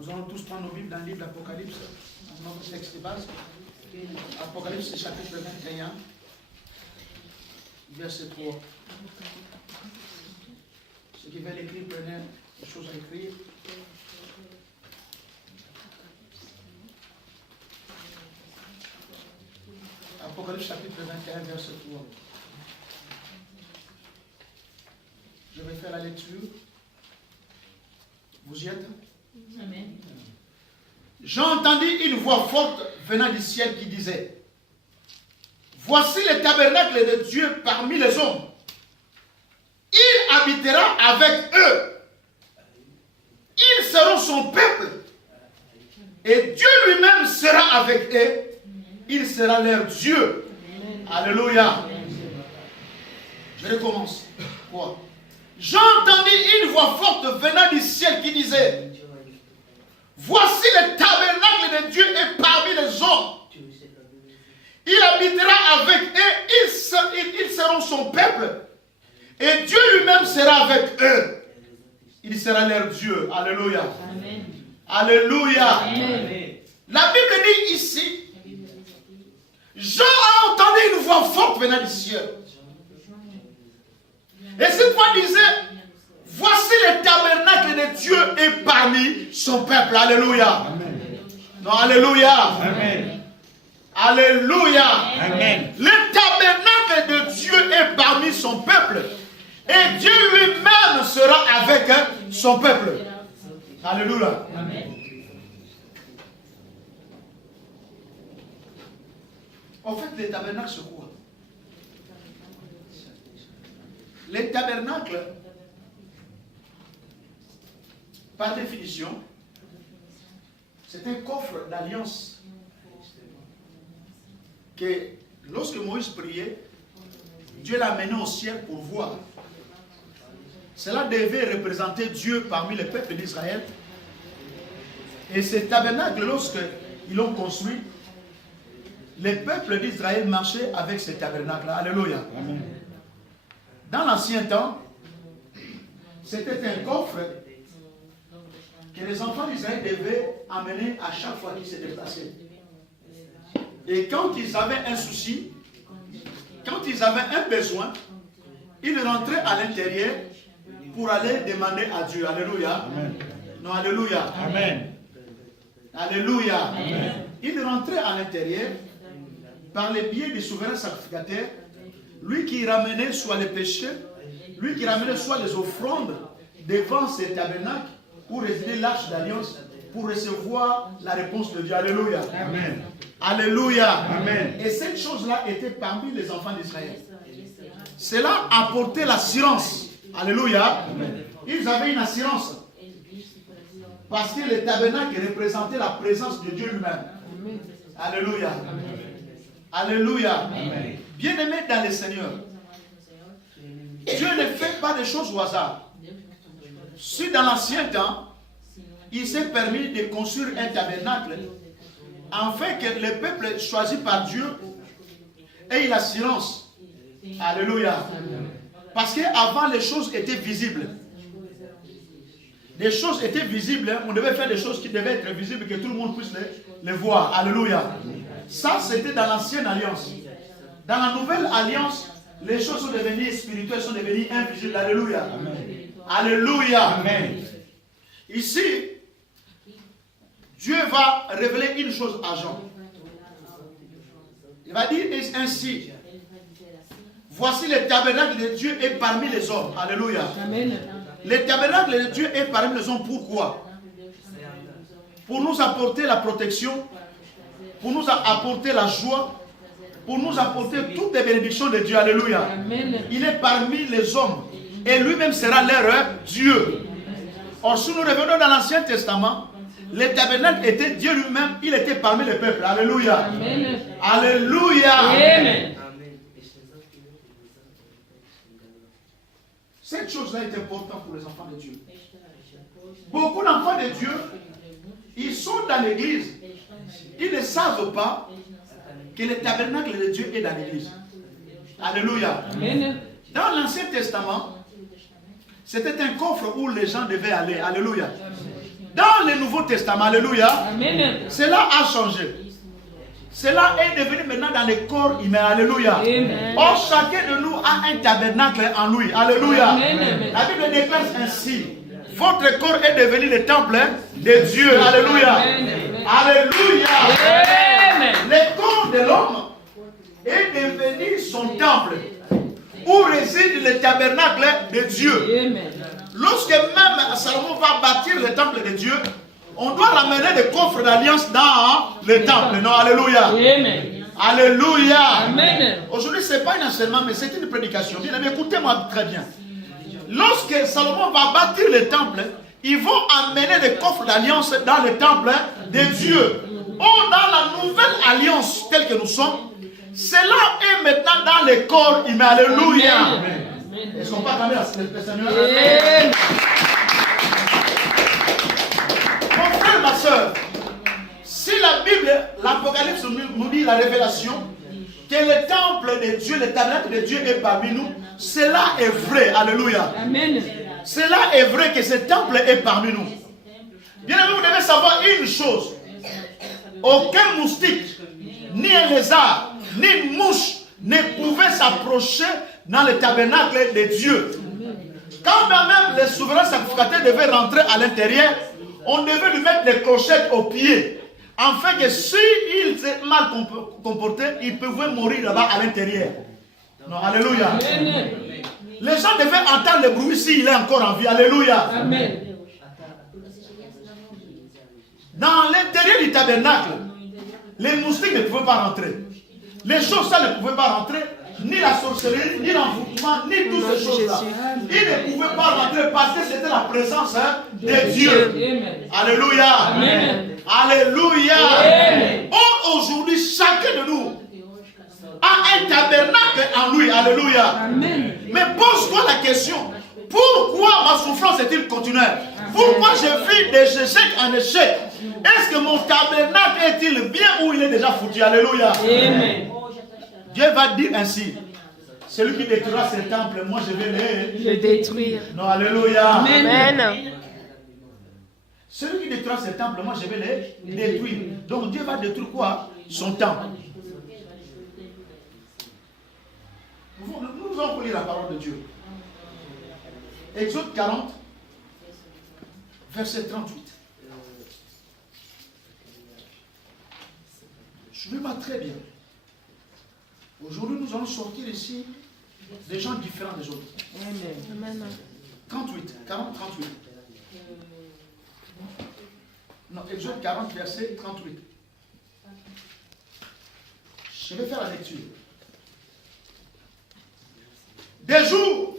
Nous allons tous prendre nos Bibles dans le livre d'Apocalypse, dans notre texte de base. Apocalypse chapitre 21, verset 3. Ceux qui veulent écrire, prenez des choses à écrire. Apocalypse chapitre 21, verset 3. Je vais faire la lecture. Vous y êtes? Amen. J'ai entendu une voix forte venant du ciel qui disait: voici le tabernacle de Dieu parmi les hommes. Il habitera avec eux. Ils seront son peuple. Et Dieu lui-même sera avec eux. Il sera leur Dieu. Alléluia. Je recommence. Quoi? J'ai entendu une voix forte venant du ciel qui disait: voici le tabernacle de Dieu est parmi les hommes. Il habitera avec eux, ils seront son peuple. Et Dieu lui-même sera avec eux. Il sera leur Dieu. Alléluia. Amen. Alléluia. Amen. La Bible dit ici, Jean a entendu une voix forte venant du ciel. Et cette voix disait: voici le tabernacle de Dieu est parmi son peuple. Alléluia. Amen. Non, alléluia. Amen. Alléluia. Amen. Le tabernacle de Dieu est parmi son peuple. Et Dieu lui-même sera avec son peuple. Alléluia. Amen. En fait, les tabernacles, c'est quoi? Les tabernacles, par définition, c'est un coffre d'alliance que lorsque Moïse priait, Dieu l'a mené au ciel pour voir. Cela devait représenter Dieu parmi les peuples d'Israël. Et ces tabernacles, lorsqu'ils l'ont construit, les peuples d'Israël marchaient avec ces tabernacles. Alléluia. Amen. Dans l'ancien temps, c'était un coffre que les enfants d'Israël devaient amener à chaque fois qu'ils se déplaçaient. Et quand ils avaient un souci, quand ils avaient un besoin, ils rentraient à l'intérieur pour aller demander à Dieu. Alléluia. Amen. Non, alléluia. Amen. Alléluia. Amen. Ils rentraient à l'intérieur par le biais du souverain sacrificateur, lui qui ramenait soit les péchés, lui qui ramenait soit les offrandes devant ces tabernacles où résidait l'arche d'alliance pour recevoir la réponse de Dieu. Alléluia. Amen. Alléluia. Amen. Et cette chose-là était parmi les enfants d'Israël. Cela apportait l'assurance. Alléluia. Ils avaient une assurance. Parce que le tabernacle représentait la présence de Dieu lui-même. Alléluia. Alléluia. Bien-aimés dans le Seigneur, Dieu ne fait pas des choses au hasard. Si dans l'ancien temps, il s'est permis de construire un tabernacle, afin que le peuple choisi par Dieu ait l'assurance. Alléluia. Parce qu'avant, les choses étaient visibles. Les choses étaient visibles, on devait faire des choses qui devaient être visibles, que tout le monde puisse les voir. Alléluia. Ça, c'était dans l'ancienne alliance. Dans la nouvelle alliance, les choses sont devenues spirituelles, sont devenues invisibles. Alléluia. Alléluia. Amen. Ici, Dieu va révéler une chose à Jean. Il va dire ainsi: voici le tabernacle de Dieu est parmi les hommes. Alléluia. Amen. Le tabernacle de Dieu est parmi les hommes. Pourquoi? Pour nous apporter la protection, pour nous apporter la joie, pour nous apporter toutes les bénédictions de Dieu. Alléluia. Amen. Il est parmi les hommes et lui-même sera leur Dieu. Or, si nous revenons dans l'Ancien Testament, le tabernacle était Dieu lui-même, il était parmi les peuples. Alléluia. Amen. Alléluia. Amen. Cette chose-là est importante pour les enfants de Dieu. Beaucoup d'enfants de Dieu, ils sont dans l'église. Ils ne savent pas que le tabernacle de Dieu est dans l'église. Alléluia. Amen. Dans l'Ancien Testament, c'était un coffre où les gens devaient aller. Alléluia. Dans le Nouveau Testament, alléluia, Amen. cela a changé. Cela est devenu maintenant dans le corps humain, alléluia. Amen. Or, chacun de nous a un tabernacle en lui, alléluia. Amen. La Bible déclare ainsi: votre corps est devenu le temple de Dieu, alléluia. Amen. Alléluia. Amen. Le corps de l'homme est devenu son temple, où réside le tabernacle de Dieu. Amen. Lorsque même Salomon va bâtir le temple de Dieu, on doit ramener des coffres d'alliance dans le temple. Non, alléluia. Amen. Alléluia. Amen. Aujourd'hui, ce n'est pas un enseignement, mais c'est une prédication. Bien aimé, écoutez-moi très bien. Lorsque Salomon va bâtir le temple, ils vont amener des coffres d'alliance dans le temple de Dieu. Or, dans la nouvelle alliance telle que nous sommes, cela est maintenant dans le corps humain. Alléluia. Amen. Est-ce qu'on peut acclamer le Seigneur? Amen. Mon frère, ma soeur, si la Bible, l'Apocalypse nous dit la révélation, que le temple de Dieu, le tabernacle de Dieu est parmi nous, cela est vrai. Alléluia. Amen. Cela est vrai que ce temple est parmi nous. Bien aimé, vous devez savoir une chose. Aucun moustique, ni un lézard, ni une mouche ne pouvait s'approcher dans le tabernacle de Dieu. Quand même les souverains sacrificateurs devaient rentrer à l'intérieur, on devait lui mettre des clochettes aux pieds, afin que s'il s'est mal comporté, il pouvait mourir là-bas à l'intérieur. Non, alléluia. Amen. Les gens devaient entendre le bruit s'il est encore en vie. Alléluia. Amen. Dans l'intérieur du tabernacle, les moustiques ne pouvaient pas rentrer. Les choses ça ne pouvaient pas rentrer. Ni la sorcellerie, ni l'envoûtement, ni toutes ces choses-là. Ils ne pouvaient pas rentrer parce que c'était la présence de Dieu. Amen. Alléluia. Amen. Alléluia. Amen. Or, aujourd'hui, chacun de nous a un tabernacle en lui. Alléluia. Amen. Mais pose-toi la question. Pourquoi ma souffrance est-il continuelle? Pourquoi je vis des échecs en échec? Est-ce que mon tabernacle est-il bien ou il est déjà foutu? Alléluia. Amen. Dieu va dire ainsi: celui qui détruira ce temple, moi je vais Le détruire. Non, alléluia. Amen. Celui qui détruira ce temple, moi je vais les détruire. Donc Dieu va détruire quoi? Son temple. Nous allons lire la parole de Dieu. Exode 40, verset 38. Suivez-moi très bien. Aujourd'hui, nous allons sortir ici des gens différents des autres. Amen. 38, 40, 38. Non, Exode 40, verset 38. Je vais faire la lecture. Des jours,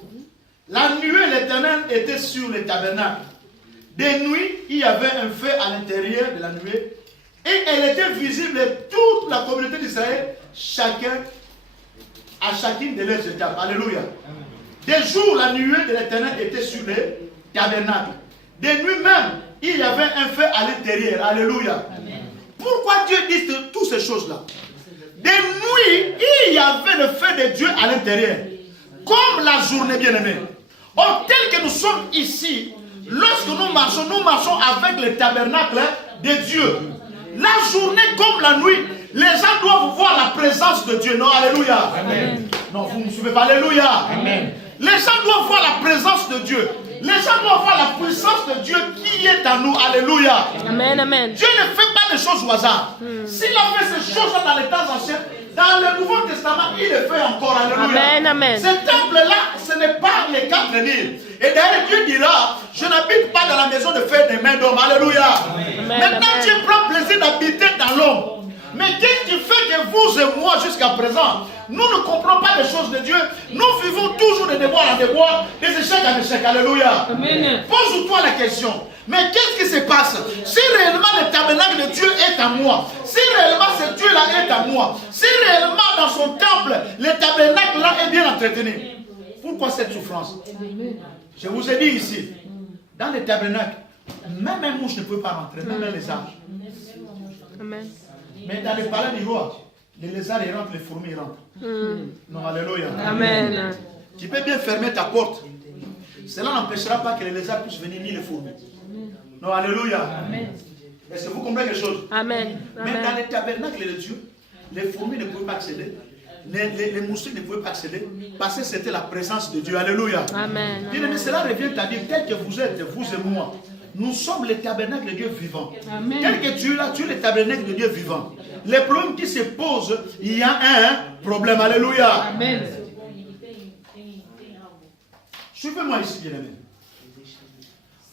la nuée de l'Éternel était sur le tabernacle. Des nuits, il y avait un feu à l'intérieur de la nuée. Et elle était visible de toute la communauté d'Israël, à chacune de leurs étapes. Alléluia. Des jours, la nuée de l'Éternel était sur le tabernacle. Des nuits même, il y avait un feu à l'intérieur. Alléluia. Amen. Pourquoi Dieu dit toutes ces choses-là? Des nuits, il y avait le feu de Dieu à l'intérieur. Comme la journée, bien-aimée. Or, tel que nous sommes ici, lorsque nous marchons avec le tabernacle de Dieu. La journée comme la nuit, les gens doivent voir la présence de Dieu. Non, alléluia. Amen. Non, vous ne me suivez pas. Alléluia. Amen. Les gens doivent voir la présence de Dieu. Les gens doivent voir la puissance de Dieu qui est en nous. Alléluia. Amen, amen. Dieu ne fait pas des choses au hasard. S'il a fait ces choses dans les temps anciens, dans le Nouveau Testament, il le fait encore. Alléluia. Amen, amen. Ce temple-là, ce n'est pas les 4 villes. Et d'ailleurs, Dieu dira: je n'habite pas dans la maison de faire des mains d'homme. Alléluia. Amen, Maintenant, amen. Dieu prend plaisir d'habiter dans l'homme. Mais qu'est-ce qui fait que vous et moi, jusqu'à présent, nous ne comprenons pas les choses de Dieu? Nous vivons toujours de déboires en déboires, des échecs en échecs. Alléluia. Amen. Pose-toi la question. Mais qu'est-ce qui se passe? Si réellement le tabernacle de Dieu est à moi, si réellement ce Dieu-là est à moi, si réellement dans son temple, le tabernacle-là est bien entretenu, pourquoi cette souffrance? Je vous ai dit ici, dans le tabernacle, même un mouche ne peut pas rentrer, même un lézard. Amen. Mais dans le palais du roi, les lézards ils rentrent, les fourmis ils rentrent. Non, alléluia. Amen. Tu peux bien fermer ta porte. Cela n'empêchera pas que les lézards puissent venir ni les fourmis. Non, alléluia. Amen. Est-ce que vous comprenez quelque chose? Amen. Mais dans Amen. les tabernacles de Dieu, les fourmis ne pouvaient pas accéder. Les moustiques ne pouvaient pas accéder. Parce que c'était la présence de Dieu. Alléluia. Amen. Bien aimé, cela revient à dire, tel que vous êtes, vous et moi, nous sommes les tabernacles de Dieu vivant. Amen. Tel que tu es là, tu es le tabernacle de Dieu vivant. Les problèmes qui se posent, il y a un problème. Alléluia. Amen. Suivez-moi ici, bien aimé.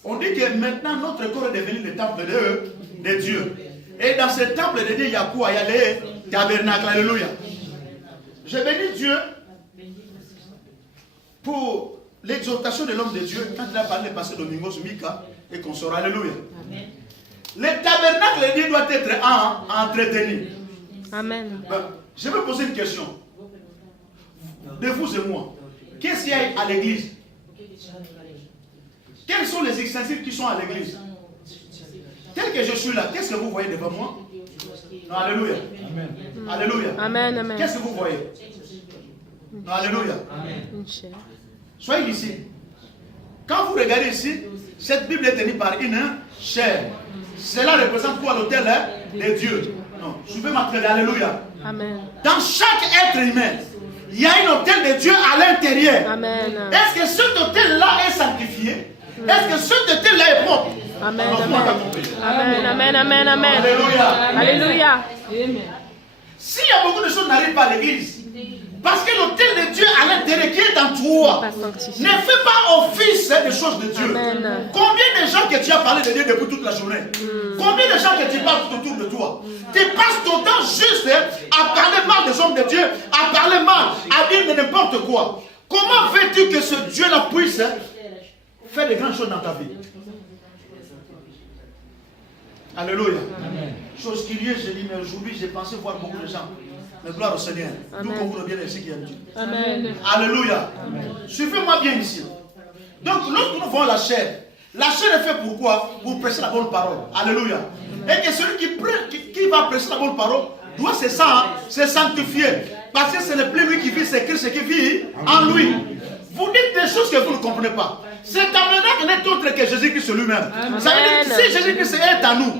On dit que maintenant notre corps est devenu le temple de Dieu. Et dans ce temple de Dieu, il y a quoi? Il y a les tabernacles. Alléluia. Je bénis Dieu pour l'exhortation de l'homme de Dieu quand il a parlé passé Domingos, Mika et consort. Alléluia. Le tabernacle de Dieu doit être entretenu. Amen. Je vais poser une question. De vous et moi, qu'est-ce qu'il y a à l'église? Quels sont les extensifs qui sont à l'église? Tel que je suis là, qu'est-ce que vous voyez devant moi? Non, alléluia. Alléluia. Amen. Amen. Qu'est-ce que vous voyez? Non, alléluia. Une chair. Soyez ici. Quand vous regardez ici, cette Bible est tenue par une chair. Cela représente quoi? L'autel de Dieu. Non, suivez-moi très bien. Alléluia. Amen. Dans chaque être humain, il y a un autel de Dieu à l'intérieur. Amen. Est-ce que cet autel-là est sanctifié? Est-ce que cet autel-là est propre? Amen. Non, Amen. moi, t'as compris. Amen. Amen. Amen. Amen. Alléluia. Alléluia. Amen. S'il y a beaucoup de choses qui n'arrivent pas à l'église, parce que l'autel de Dieu à l'intérieur qui est dans toi Pas ne sanctifié. fait pas office des choses de Dieu. Amen. Combien de gens que tu as parlé de Dieu depuis toute la journée? Combien de gens que tu parles tout autour de toi? Tu passes ton temps juste à parler mal des hommes de Dieu, à parler mal, à dire de n'importe quoi. Comment veux-tu que ce Dieu-là puisse faire de grandes choses dans ta vie? Alléluia. Chose curieuse, je dis, mais aujourd'hui j'ai pensé voir beaucoup de gens. Mais gloire au Seigneur. Nous comprenons bien ici qui aime Dieu. Amen. Alléluia. Suivez-moi bien ici. Donc, lorsque nous voyons la chair est faite pour quoi? Pour prêcher la bonne parole. Alléluia. Et que celui qui va prêcher la bonne parole doit se sanctifier. Parce que ce n'est plus lui qui vit, c'est Christ qui vit en lui. Vous dites des choses que vous ne comprenez pas. Cet tabernacle n'est autre que Jésus-Christ lui-même. Ça veut dire que si Jésus-Christ est à nous,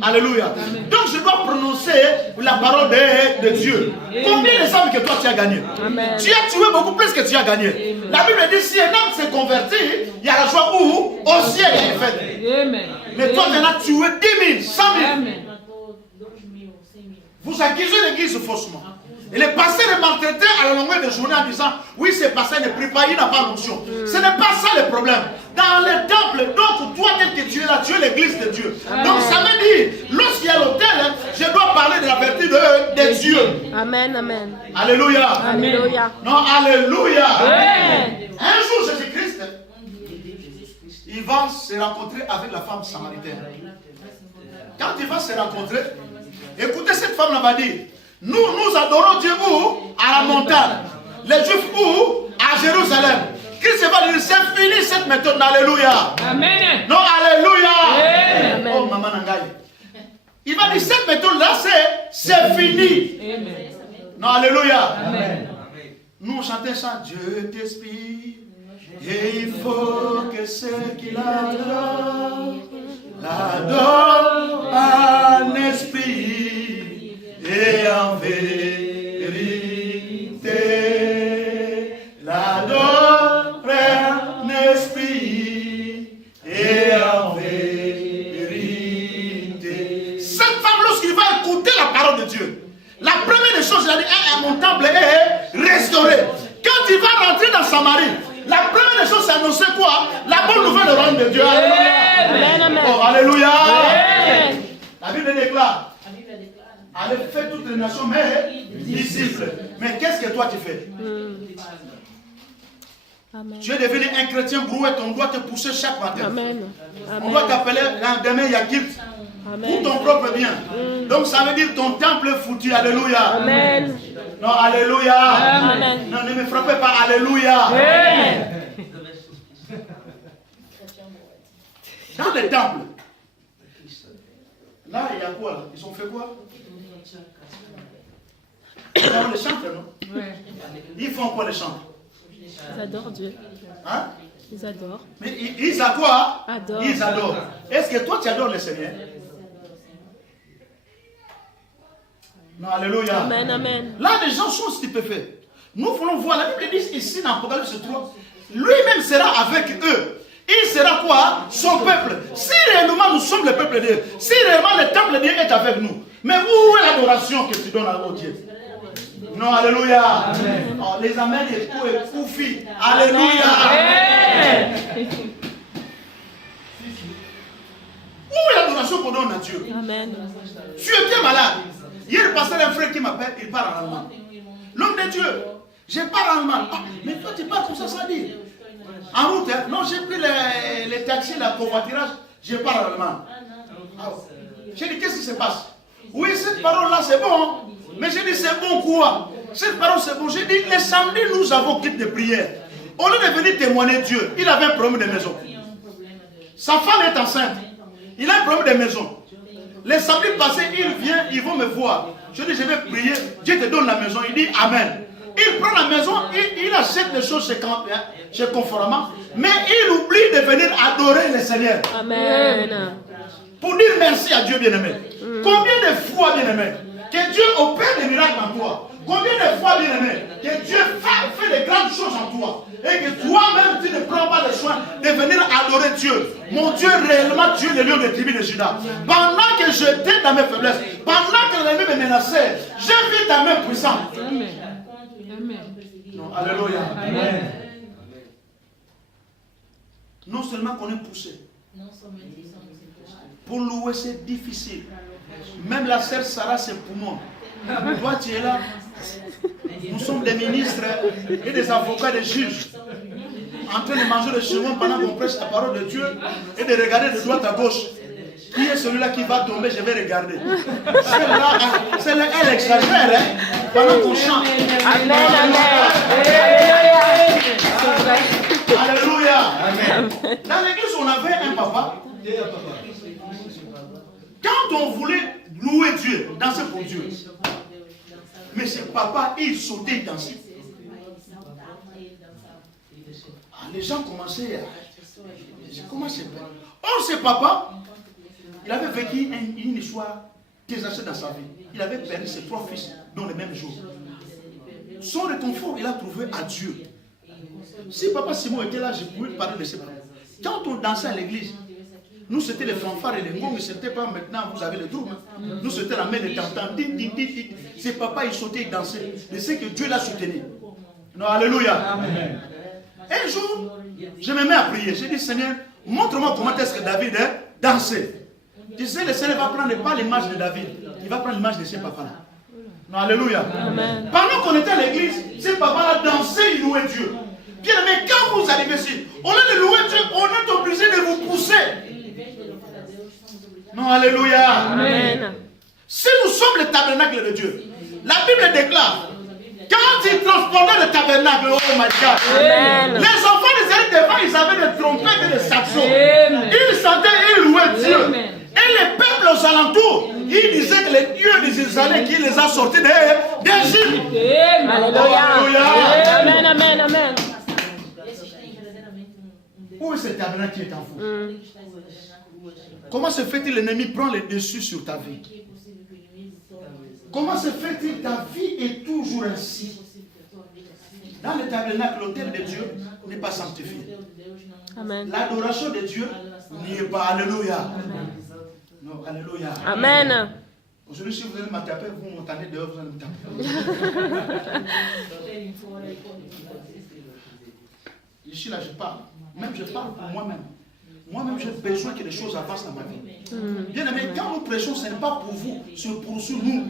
alléluia. Donc je dois prononcer la parole de Dieu. Combien de sommes que toi tu as gagné? Amen. Tu as tué beaucoup plus que tu as gagné. La Bible dit si un homme s'est converti, il y a la joie où? Au ciel il est fait. Amen. Mais toi tu en as tué 10 000, 100 000. Amen. Vous accusez l'église faussement. Et les pasteurs est maltraité à la longueur de journée en disant oui, ce pasteur ne prie pas, il n'a pas d'onction. Ce n'est pas ça le problème. Dans le temple, donc toi tel que tu es là, tu es l'église de Dieu. Donc ça veut dire, lorsqu'il y a l'autel, je dois parler de la vertu de Dieu. Amen. Amen. Alléluia. Alléluia. Non, alléluia. Amen. Un jour, Jésus-Christ, il va se rencontrer avec la femme samaritaine. Quand il va se rencontrer, écoutez, cette femme-là va dire, nous adorons Dieu où? À la montagne. Les Juifs où? À Jérusalem. Christ va dire, c'est fini cette méthode. Alléluia. Amen. Non, alléluia. Amen. Oh, maman Nangaï. Il va dire, cette méthode-là, c'est fini. Amen. Non, alléluia. Amen. Nous chantons ça, Dieu t'inspire, et il faut que ceux qui l'adorent, l'adorent en esprit et en vérité. L'adorent en esprit et en vérité. Cette femme, lorsqu'il va écouter la parole de Dieu, la première des choses, il a dit, mon temple est restauré. Quand il va rentrer dans Samarie, la première des choses, c'est annoncer quoi? La bonne nouvelle du royaume de Dieu. Alléluia. Amen. Amen. Oh, alléluia. Amen. La Bible déclare, allez faire toutes les nations, mais disciples. Mais qu'est-ce que toi tu fais? Amen. Tu es devenu un chrétien brouette, on doit te pousser chaque matin. Amen. On doit Amen. t'appeler demain Yakib pour Amen. ton propre bien. Donc ça veut dire ton temple est foutu. Alléluia. Amen. Non, alléluia. Amen. Non, ne me frappez pas. Alléluia. Amen. Dans les temples, là, il y a quoi là? Ils ont fait quoi? Ils font les chantres, non? Ouais. Ils font quoi les chantres? J'adore Dieu. Hein? Ils adorent. Mais ils adorent quoi? Adorent. Ils adorent. Est-ce que toi tu adores le Seigneur? Non, alléluia. Amen, amen. Là, les gens sont stupéfaits. Nous voulons voir, la Bible dit ici dans Apocalypse 3, lui-même sera avec eux. Il sera quoi? Son peuple. Si réellement nous sommes le peuple de Dieu, si réellement le temple de Dieu est avec nous, mais où est l'adoration que tu donnes à Dieu? Non, alléluia. Amen. Oh, les amens et Koufi. Alléluia. Amen. Où est l'adoration qu'on donne à Dieu? Amen. Tu étais malade. Hier, il passait un frère qui m'appelle, il parle en allemand. L'homme de Dieu, je parle en allemand. Ah, mais toi, tu parles comme ça dit. En route, hein? Non, j'ai pris les taxis, la covoiturage, je parle en allemand. Ah, j'ai dit, qu'est-ce qui se passe? Oui, cette parole-là, c'est bon. Mais j'ai dit, c'est bon quoi? Cette parole, c'est bon. J'ai dit, les samedis, nous avons quitté de prière. Au lieu de venir témoigner Dieu, il avait un problème de maison. Sa femme est enceinte. Il a un problème de maison. Les samedis passés, il vient, ils vont me voir. Je dis, je vais prier. Dieu te donne la maison. Il dit, Amen. Il prend la maison, il achète des choses chez Conforama, mais il oublie de venir adorer le Seigneur. Amen. Pour dire merci à Dieu bien-aimé. Combien de fois, bien-aimé, que Dieu opère des miracles en toi? Combien de fois, bien-aimé, que Dieu fait de grandes choses en toi et que toi-même, tu ne prends pas le soin de venir adorer Dieu. Mon Dieu, réellement, Dieu, le lion des tribus de Juda. Pendant que j'étais dans mes faiblesses, pendant que l'ennemi me menaçait, j'ai vu ta main puissante. Amen. Amen. Non, alléluia. Amen. Non seulement qu'on est poussé, pour louer c'est difficile. Même la sœur Sarah, ses poumons. Toi, tu es là. Nous sommes des ministres et des avocats, des juges, en train de manger le chevron pendant qu'on prêche la parole de Dieu et de regarder de droite à gauche. Qui est celui-là qui va tomber? Je vais regarder. Celle-là, elle exagère, hein, pendant qu'on chante. Amen, amen. Alléluia. Amen. Dans l'église, on avait un papa. Quand on voulait louer Dieu, danser pour Dieu, mais ce papa, il sautait, il dansait. Ah, les gens commençaient à... Comment c'est fait? Or, ce papa, il avait vécu une histoire désastreuse dans sa vie. Il avait perdu ses 3 fils dans le même jour. Son réconfort, il a trouvé à Dieu. Si papa Simon était là, je pouvais parler de ses parents. Quand on dansait à l'église, nous c'était les fanfares et les gongs, ce n'était pas maintenant, vous avez les troubles. Nous c'était la main de tantan. C'est papa, il sautait, il dansait. Je sais que Dieu l'a soutenu. Non, alléluia. Amen. Un jour, je me mets à prier. J'ai dit, Seigneur, montre-moi comment est-ce que David dansait. Tu sais, le Seigneur va prendre pas l'image de David, il va prendre l'image de ses papas-là. Non, alléluia. Amen. Pendant qu'on était à l'église, ces papas-là dansaient, ils louaient Dieu. Bien, mais quand vous arrivez ici, au lieu de louer Dieu, on est obligé de vous pousser. Non, alléluia. Amen. Si nous sommes le tabernacle de Dieu, la Bible déclare, quand ils transportaient le tabernacle, oh my God, amen, les enfants d'Israël devant, ils avaient des trompettes et des saxons. Amen. Ils chantaient, ils louaient Dieu. Amen. Et les peuples aux alentours, ils disaient que les dieux des Israéliens qui les a sortis d'Égypte. Alléluia. Amen, amen, amen. Où est ce tabernacle qui est en vous? Comment se fait-il que l'ennemi prend le dessus sur ta vie? Comment se fait-il que ta vie est toujours ainsi? Dans le tabernacle, l'autel de Dieu n'est pas sanctifié. L'adoration de Dieu n'y est pas. Alléluia. Amen. Non, alléluia. Amen. Aujourd'hui, si vous allez me taper, vous m'entendez dehors, vous allez me taper. Ici, là, je parle. Même je parle pour moi-même. Moi-même, j'ai besoin que les choses avancent dans ma vie. Bien aimé, quand nous prêchons, ce n'est pas pour vous, c'est pour nous.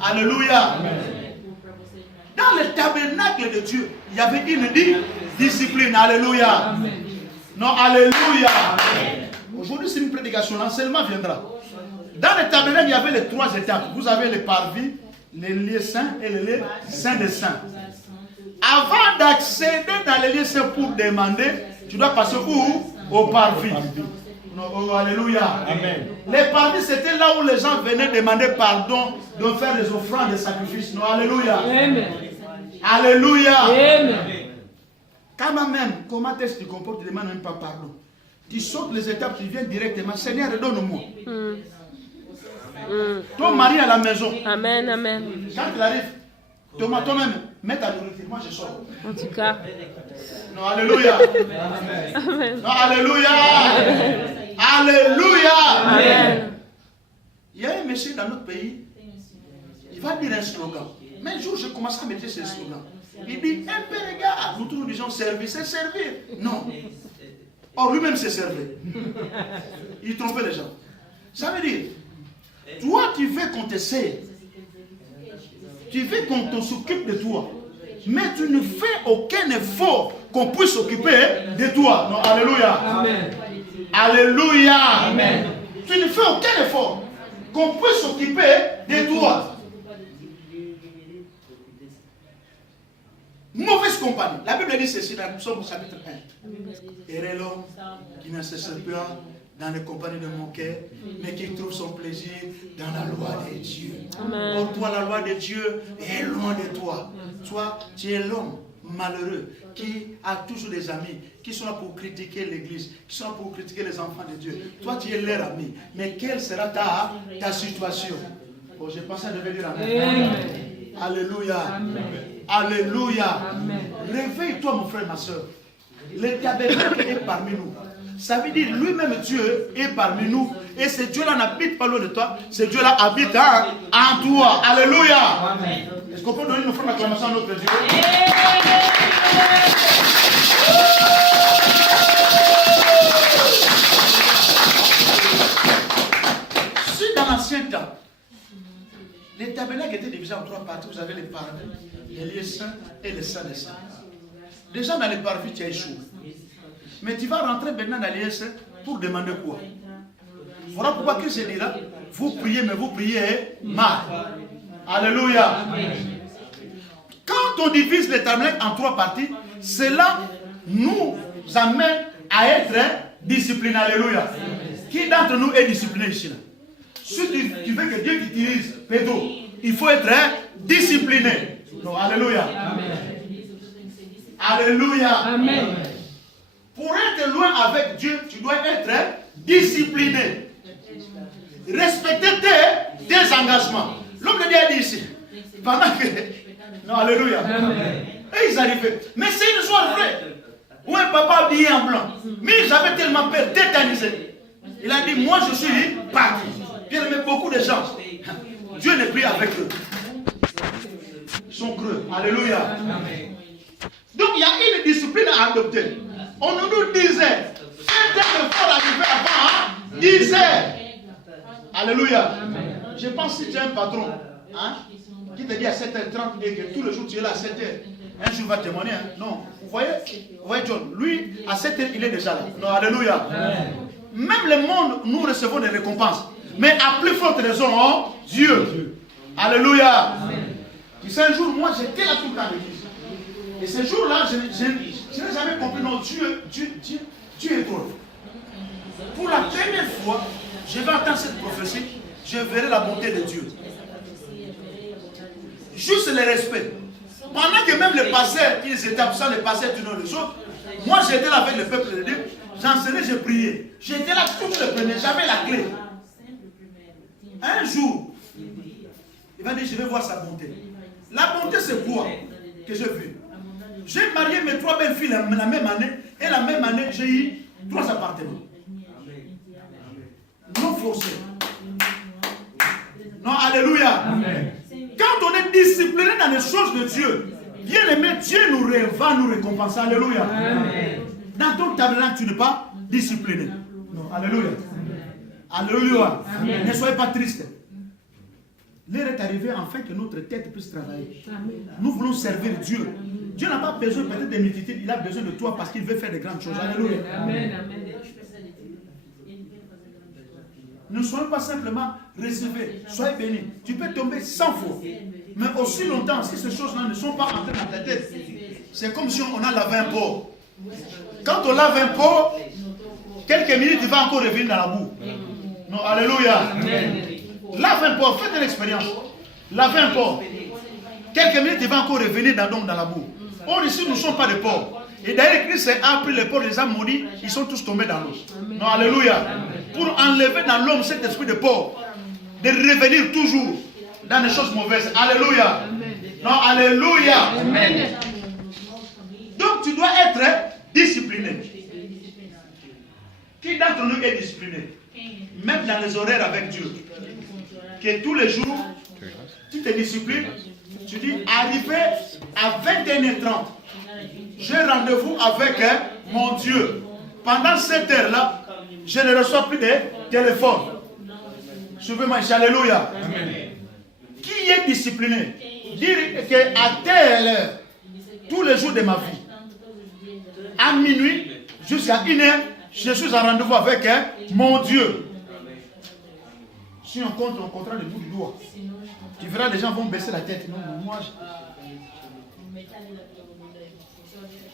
Alléluia. Dans le tabernacle de Dieu, il y avait une discipline. Alléluia. Non, alléluia. Aujourd'hui, c'est une prédication. L'enseignement viendra. Dans le tabernacle, il y avait les 3 étapes. Vous avez les parvis, les lieux saints et les lieux saints des saints. Avant d'accéder dans les lieux saints pour demander, tu dois passer où? Au parvis. Oh, alléluia. Amen. Les parvis, c'était là où les gens venaient demander pardon, de faire des offrandes, des sacrifices. Non, alléluia. Amen. Alléluia. Amen. Quand même, comment est-ce que tu te comportes, tu ne demandes même pas pardon. Tu sautes les étapes, tu viens directement. Seigneur, redonne-moi. Ton mari à la maison. Amen, amen. Quand il arrive, toi-même, mets ta nourriture. Moi, je sors. En tout cas. Non, alléluia. Amen. Non, alléluia. Alléluia. Amen. Il y a un monsieur dans notre pays, il va dire un slogan. Mais un jour, je commence à mettre ce slogan. Il dit, un peu regarde, nous tous nous disons servir, c'est servir. Non. Or, lui-même, c'est servir. Il trompait les gens. Ça veut dire, toi, tu veux qu'on te sert. Tu veux qu'on s'occupe de toi. Mais tu ne fais aucun effort qu'on puisse s'occuper de toi. Non, alléluia. Amen. Alléluia. Amen. Tu ne fais aucun effort qu'on puisse s'occuper de toi. Mauvaise compagnie. La Bible dit ceci dans le Psaume chapitre 1. Errez l'homme qui ne se sert pas dans les compagnies de mon cœur, mais qui trouve son plaisir dans la loi de Dieu. Amen. Or, toi, la loi de Dieu est loin de toi. Toi, tu es l'homme malheureux qui a toujours des amis qui sont là pour critiquer l'église, qui sont là pour critiquer les enfants de Dieu. Toi, tu es leur ami. Mais quelle sera ta situation? Oh, je pensais à devenir amen. Amen. Alléluia. Amen. Alléluia. Amen. Réveille-toi, mon frère, ma soeur. Le tabernacle est parmi nous. Ça veut dire lui-même Dieu est parmi nous. Et ce Dieu-là n'habite pas loin de toi. Ce Dieu-là habite en toi. Alléluia. Amen. Est-ce qu'on peut donner une forme d'acclamation à notre Dieu? Si dans l'ancien temps, les tabernacles étaient divisés en trois parties, vous avez les parvis, les lieux saints et les saints des saints. Déjà dans les parvis, tu as échoué. Mais tu vas rentrer maintenant dans les lieux saints pour demander quoi? Voilà pourquoi Christ dira, vous priez, mais vous priez mal. Alléluia. Quand on divise les tabernacles en trois parties, cela nous amène à être disciplinés. Alléluia. Qui d'entre nous est discipliné ici là? Si tu veux que Dieu t'utilise, Pedro, il faut être discipliné. Non, alléluia. Alléluia. Amen. Pour être loin avec Dieu, tu dois être discipliné. Respecter tes engagements. L'homme de Dieu a dit ici, pendant que... Non, alléluia. Amen. Et ils arrivaient. Mais c'est une histoire vraie. Où un papa habillé en blanc. Mais j'avais tellement peur, tétanisé. Il a dit, moi je suis parti. Puis il aimait beaucoup de gens. Dieu n'est plus avec eux. Ils sont creux. Alléluia. Donc il y a une discipline à adopter. On nous disait, faites un effort arriver avant 10 heures. Alléluia. Je pense que si tu es un patron, hein, qui te dit à 7h30 et que tout le jour tu es là à 7h, un jour il va témoigner. Hein. Non. Vous voyez John, lui, à 7h, il est déjà là. Non, alléluia. Même le monde, nous recevons des récompenses. Mais à plus forte raison, hein, Dieu. Alléluia. Tu sais, un jour, moi, j'étais là tout le temps à l'église. Et ce jour-là, je n'ai jamais compris, non, Dieu est drôle. Pour la première fois, je vais entendre cette prophétie, je verrai la bonté de Dieu. Juste le respect. Pendant que même les pasteurs, ils étaient absents, les pasteurs du nom des autres, moi j'étais là avec le peuple de Dieu, j'enseignais, je priais. J'étais là tout le premier, j'avais la clé. Un jour, il va dire, je vais voir sa bonté. La bonté, c'est quoi que j'ai vu? J'ai marié mes 3 belles filles la même année, et la même année, j'ai eu 3 appartements. Non forcés. Non, alléluia. Amen. Quand on est discipliné dans les choses de Dieu, bien aimé, Dieu va nous récompenser. Alléluia. Amen. Dans ton tabernacle, tu n'es pas discipliné. Non, alléluia. Alléluia. Amen. Ne soyez pas tristes. L'heure est arrivée afin que notre tête puisse travailler. Amen. Nous voulons servir Dieu. Dieu n'a pas besoin peut-être de multitude, il a besoin de toi parce qu'il veut faire de grandes choses. Alléluia. Amen. Amen. Ne soyez pas simplement recevés, soyez bénis. Tu peux tomber 100 fois. Mais aussi longtemps, si ces choses-là ne sont pas entrées dans ta tête, c'est comme si on a lavé un pot. Quand on lave un pot, quelques minutes, il va encore revenir dans la boue. Non, alléluia. Lave un pot, faites de l'expérience. Lavez un pot. Quelques minutes, il va encore revenir dans la boue. Or, ici, nous ne sommes pas des porcs. Et d'ailleurs, Christ a pris les pauvres, les âmes maudites, ils sont tous tombés dans l'eau. Non, alléluia. Pour enlever dans l'homme cet esprit de pauvre, de revenir toujours dans les choses mauvaises. Alléluia. Non, alléluia. Donc tu dois être discipliné. Qui d'entre nous est discipliné? Même dans les horaires avec Dieu. Que tous les jours, tu te disciplines. Tu dis, arrivé à 21h30, j'ai rendez-vous avec mon Dieu. Pendant cette heure-là, je ne reçois plus de téléphone. Suivez-moi, alléluia. Qui est discipliné? Dire qu'à telle heure, tous les jours de ma vie, à minuit jusqu'à 1h, je suis en rendez-vous avec mon Dieu. Si on compte, on comptera le bout du doigt. Tu verras, les gens vont baisser la tête. Non, moi,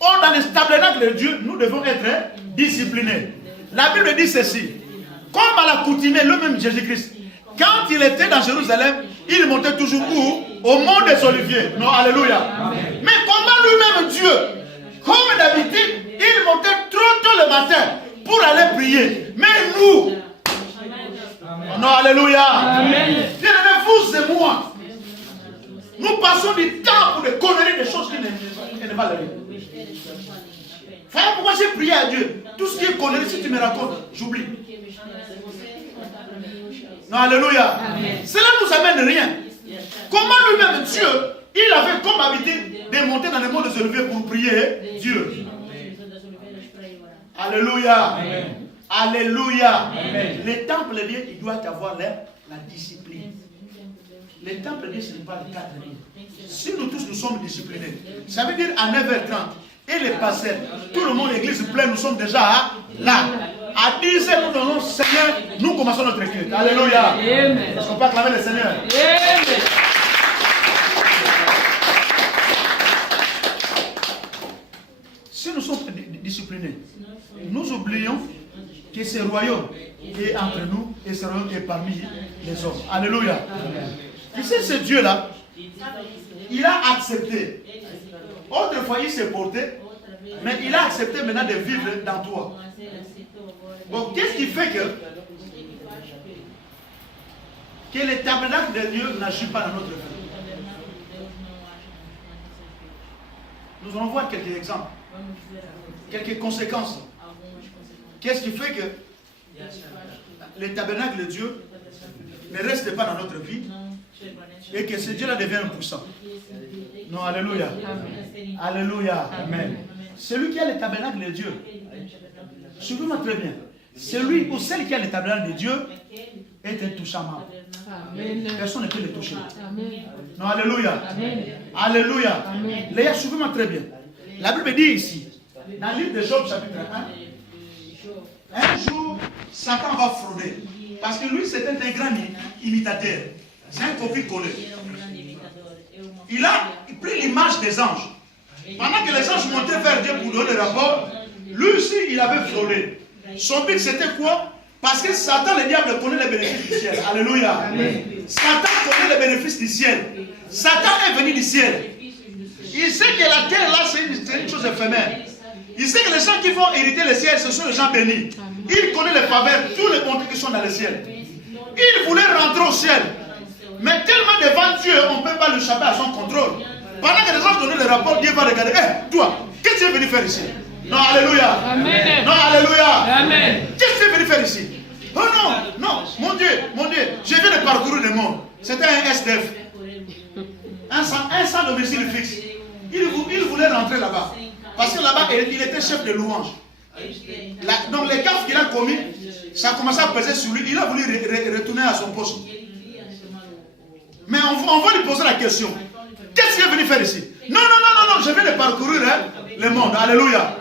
dans les tabernacles de Dieu, nous devons être disciplinés. La Bible dit ceci. Comme à l'accoutumée, le même Jésus-Christ, quand il était dans Jérusalem, il montait toujours où? Au mont des Oliviers. Non, alléluia. Amen. Mais comment lui-même Dieu, comme d'habitude, il montait trop tôt le matin pour aller prier. Mais nous, non, alléluia. Bien-aimés, vous et moi, nous passons du temps pour des conneries, des choses qui ne valent rien. Frère, pourquoi j'ai prié à Dieu? Tout ce qui est conneries, si tu me racontes, j'oublie. Non, alléluia. Cela ne nous amène rien. Comment lui-même Dieu, il avait comme habitude de monter dans le monde des Oliviers pour prier Dieu. Alléluia. Amen. Alléluia. Amen. Les temples de Dieu, il doit avoir la discipline. Les temples de Dieu, ce n'est pas le cadre de Dieu. Si nous tous nous sommes disciplinés, ça veut dire à 9h30, et les pasteurs, tout le monde, l'église pleine, nous sommes déjà là. À 10h, nous donnons Seigneur, nous commençons notre culte. Alléluia. Est-ce qu'on peut acclamer le Seigneur? Amen. Si nous sommes disciplinés, nous oublions que ce royaume est entre nous et ce royaume est parmi les hommes. Alléluia. Tu sais, ce Dieu-là, il a accepté. Autrefois, il s'est porté, mais il a accepté maintenant de vivre dans toi. Bon, qu'est-ce qui fait que le tabernacle de Dieu n'agit pas dans notre vie? Nous allons voir quelques exemples, quelques conséquences. Qu'est-ce qui fait que le tabernacle de Dieu ne reste pas dans notre vie et que ce Dieu-là devient impuissant? Non, alléluia. Alléluia. Amen. Celui qui a le tabernacle de Dieu, suivez-moi très bien, celui ou celle qui a le tabernacle de Dieu est intouchable. Personne ne peut le toucher. Non, alléluia. Alléluia. Les gars, suivez-moi très bien. La Bible dit ici, dans le livre de Job, chapitre 1, un jour, Satan va frauder. Parce que lui, c'était un grand imitateur. C'est un copie-collé. Il a pris l'image des anges. Pendant que les anges montaient vers Dieu pour donner le rapport, lui aussi, il avait fraudé. Son but, c'était quoi? Parce que Satan, le diable, connaît les bénéfices du ciel. Alléluia. Amen. Satan connaît les bénéfices du ciel. Satan est venu du ciel. Il sait que la terre, là, c'est une chose éphémère. Il sait que les gens qui vont hériter le ciel, ce sont les gens bénis. Il connaît les faveurs, tous les bontés qui sont dans le ciel. Il voulait rentrer au ciel. Mais tellement devant Dieu, on ne peut pas le échapper à son contrôle. Pendant que les gens donnent le rapport, Dieu va regarder. Hé, toi, qu'est-ce que tu es venu faire ici? Non, alléluia. Amen. Non, alléluia. Amen. Qu'est-ce que tu es venu faire ici? Oh non, non, mon Dieu, je viens de parcourir le monde. C'était un SDF. Un sans domicile fixe. Il voulait rentrer là-bas. Parce que là-bas, il était chef de louange. Donc les gaffes qu'il a commis, ça a commencé à peser sur lui. Il a voulu retourner à son poste. Mais on va lui poser la question. Qu'est-ce qu'il est venu faire ici? Non, je viens de parcourir le monde. Alléluia.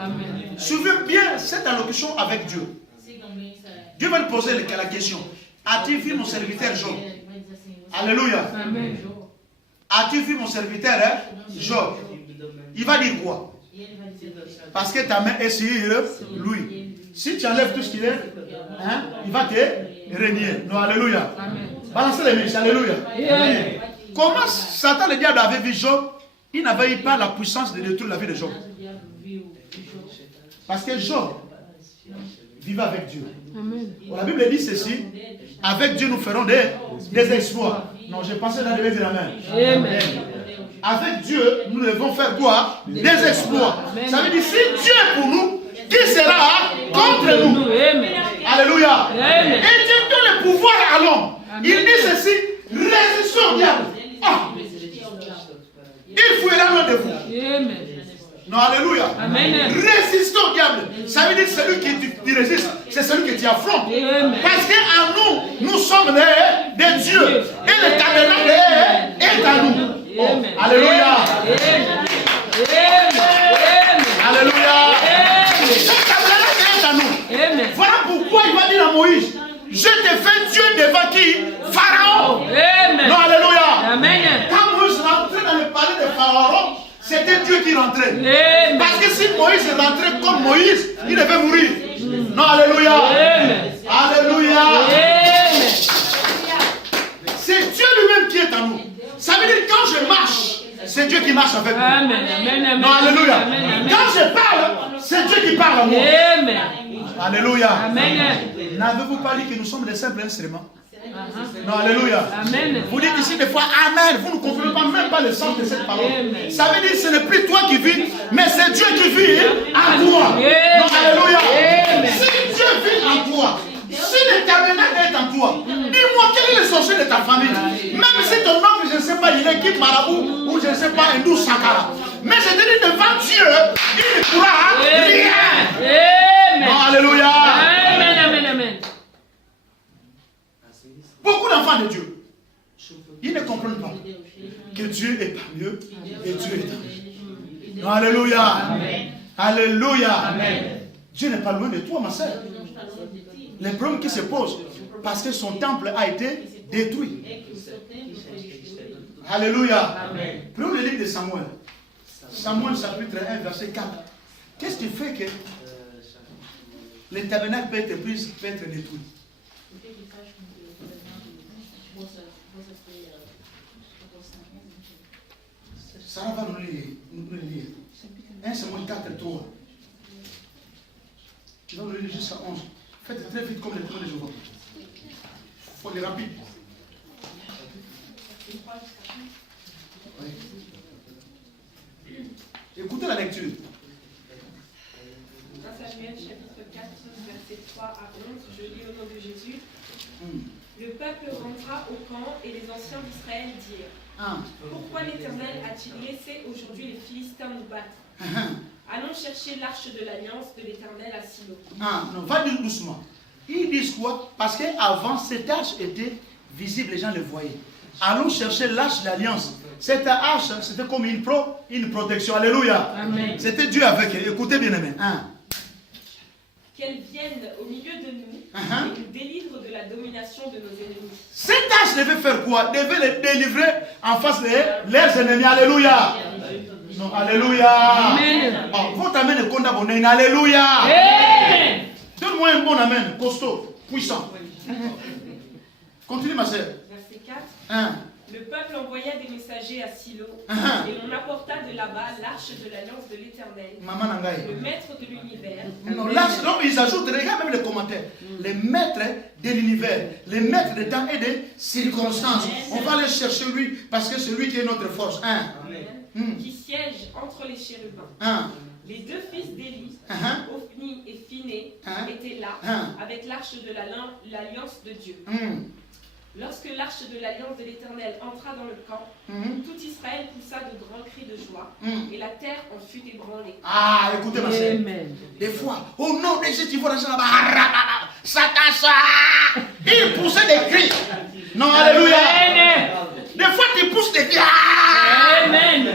Suivez bien cette allocution avec Dieu. Dieu va lui poser la question. As-tu vu mon serviteur Job? Alléluia. As-tu vu mon serviteur Job? Il va dire quoi? Parce que ta main est sur lui. Si tu enlèves tout ce qu'il est, il va te régner. Non, alléluia. Balancez les mains. Alléluia. Comment Satan, le diable, avait vu Job? Il n'avait pas la puissance de détruire la vie de Job. Parce que Job vivait avec Dieu. Amen. La Bible dit ceci, avec Dieu nous ferons des exploits. Non, j'ai pensé à lever de la main. Amen. Avec Dieu, nous devons faire quoi? Des exploits. Amen. Ça veut dire, si Dieu est pour nous, qui sera contre nous? Amen. Alléluia. Amen. Et Dieu donne le pouvoir à l'homme. Il dit ceci, résistons au diable. Ah, il fuira loin de vous. Amen. Non, alléluia. Amen. Résistons au diable. Ça veut dire celui qui tu résistes, c'est celui que tu affrontes. Amen. Parce qu'en nous, nous sommes des dieux. Et le tabernacle est à nous. Oh, Amen. alléluia. Amen. Amen. Alléluia. Amen. Le tabernacle est à nous. Amen. Voilà pourquoi il va dire à Moïse, je t'ai fait Dieu devant qui? Pharaon. Amen. Non, alléluia. Amen. Quand Moïse rentrait dans le palais de Pharaon, c'était Dieu qui rentrait. Amen. Parce que si Moïse rentrait comme Moïse, il devait mourir. Non, alléluia. Amen. Alléluia. Amen. C'est Dieu lui-même qui est en nous. Ça veut dire quand je marche, c'est Dieu qui marche avec moi. Amen. Amen. Amen. Non, alléluia. Amen. Amen. Quand je parle, c'est Dieu qui parle à moi. Amen. Alléluia. Amen. N'avez-vous pas dit que nous sommes des simples instruments? Non, alléluia. Amen. Vous dites ici des fois Amen. Vous ne comprenez pas même pas le sens de cette parole. Amen. Ça veut dire que ce n'est plus toi qui vis, mais c'est Dieu qui vit en toi. Amen. Non, alléluia. Amen. Si Dieu vit en toi, si le tabernacle est en toi, dis-moi quel est le sorcier de ta famille. Même si ton oncle, je ne sais pas, il est qui marabout ou je ne sais pas, hindou sakara. Mais je te dis devant Dieu, il ne pourra rien. Amen. Non, alléluia. Amen. Amen. Amen. Beaucoup d'enfants de Dieu, ils ne comprennent pas que Dieu est parmi eux et Dieu est en eux. Non, alléluia. Amen. Alléluia. Amen. Dieu n'est pas loin de toi, ma soeur. Les problèmes qui se posent, parce que son temple a été détruit. Alléluia. Amen. Prenons le livre de Samuel. Samuel chapitre 1, verset 4. Qu'est-ce qui fait que le tabernacle peut être pris, peut être détruit? Sarah va nous lire. 1 Samuel 4, 3. Tu vas nous lire jusqu'à 11. Faites très vite comme les premiers jours. Il faut aller rapide. Oui. Écoutez la lecture. 1 Samuel chapitre 4, verset 3 à 11, je lis au nom de Jésus. Le peuple rentra au camp et les anciens d'Israël dirent: Pourquoi l'Éternel a-t-il laissé aujourd'hui les Philistins nous battre? Allons chercher l'arche de l'alliance de l'Éternel à Silo. Non, va dire doucement. Ils disent quoi? Parce qu'avant, cette arche était visible, les gens le voyaient. Allons chercher l'arche d'alliance. Cette arche, c'était comme une protection. Alléluia. Amen. C'était Dieu avec eux. Écoutez bien, amen. Qu'elle vienne au milieu de nous et nous délivre de la domination de nos ennemis. Cette arche devait faire quoi? Devait les délivrer en face de leurs ennemis. Alléluia. Non, alléluia. Amen. Oh, votre amen est condamné. Alléluia. Amen. Donne-moi un bon amen, costaud, puissant. Continue, ma soeur. Verset 4. 1. Le peuple envoya des messagers à Silo et on apporta de là-bas l'arche de l'alliance de l'Éternel, Maman Nangaï. le maître de l'univers. Non, l'arche, donc ils ajoutent, regarde même les commentaires. Les maîtres de l'univers, les maîtres de temps et des circonstances. On va aller chercher lui parce que c'est lui qui est notre force. 1. Qui siège entre les chérubins. 1. Les deux fils d'Élie, Ophni et Phiné, étaient là avec l'arche de l'alliance de Dieu. Lorsque l'arche de l'alliance de l'Éternel entra dans le camp, tout Israël poussa de grands cris de joie et la terre en fut ébranlée. Ah, écoutez ma soeur. Amen. Des fois, au nom de Jésus, tu vois les gens là-bas, Satasa, ils poussaient des cris. Non, alléluia. Amen. Des fois, tu pousses des cris. Amen.